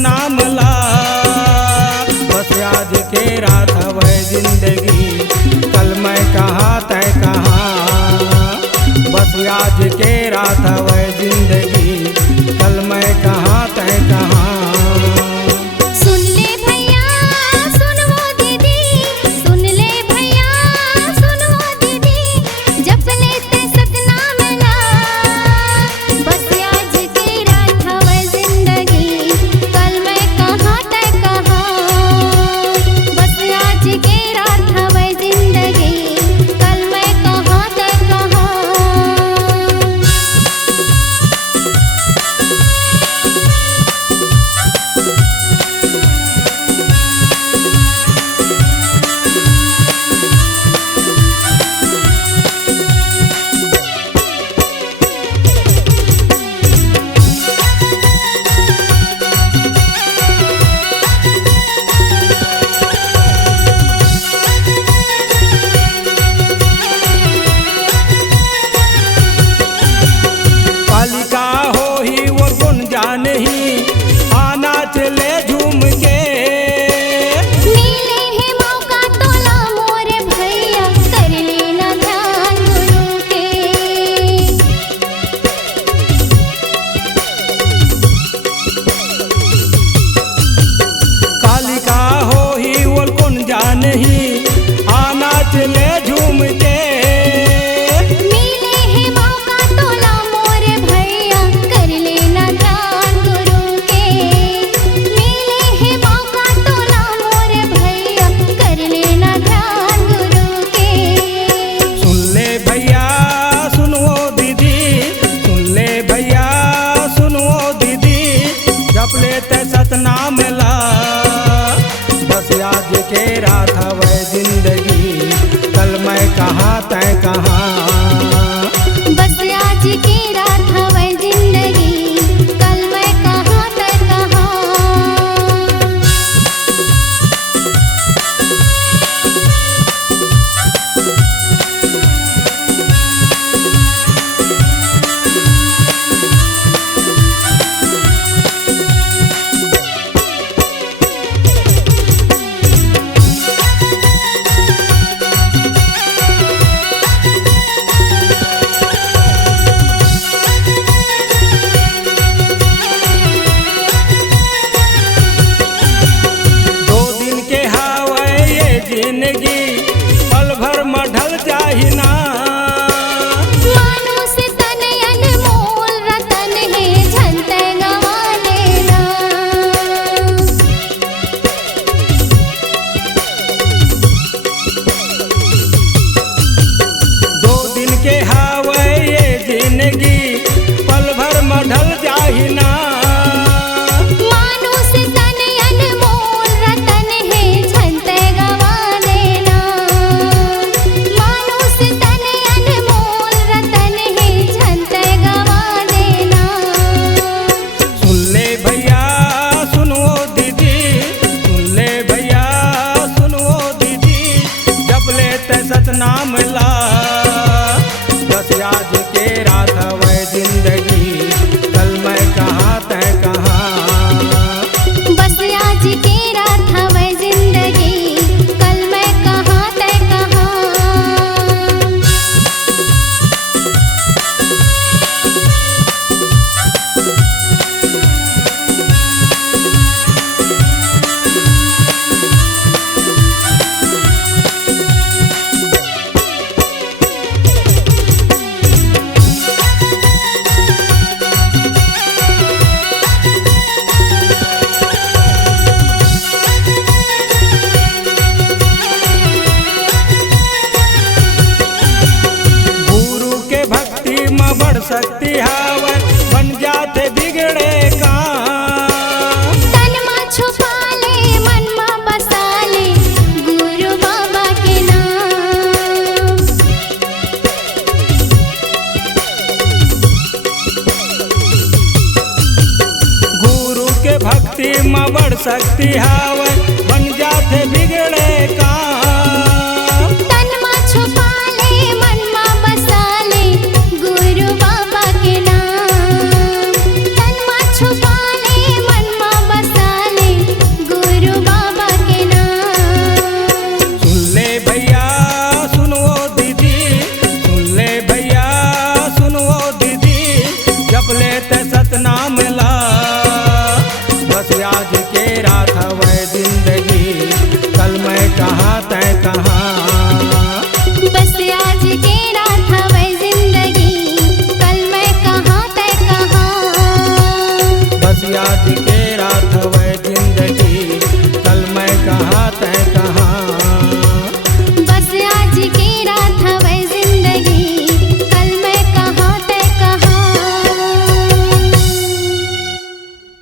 नाम ला बस आज के रात हवे जिंदगी, कल मैं कहाँ तय कहाँ। बस आज के रात हवे जिंदगी, कल मैं कहाँ तय कहाँ। सतनाम ला बस आज के रात हवे जिंदगी, कल मैं कहाँ तय कहाँ। बस आज के रात हवे जिंदगी, कल मैं कहाँ तय कहाँ। जिंदगी पल भर में ढल जाही ना, मानुष तन अनमोल रतन है झलते गवा लेना। दो दिन के हावे ये जिंदगी पल भर में ढल जाही ना। सतनाम ला बस आज के रात हवे जिंदगी, में बड़ शक्ति हावे बन जाते बिगड़े काम। तन मा छुपा ले मन मा बसा ले गुरु बाबा के नाम। गुरु के भक्ति में बड़ शक्ति हावे बन जाते बिगड़े काम। तन मा छुपा ले मन मा बसा ले गुरु बाबा के नाम। तन मा छुपा ले मन मा बसा ले गुरु बाबा के नाम। सुन ले भैया सुनो दीदी, सुन ले भैया सुनो दीदी, जप लेते सतनाम ला। बस आज के रात हवे जिंदगी, कल मैं कहाँ तय कहाँ। बस आज के रात हवे जिंदगी, कल मैं कहाँ तय कहाँ। बस आज के रात हवे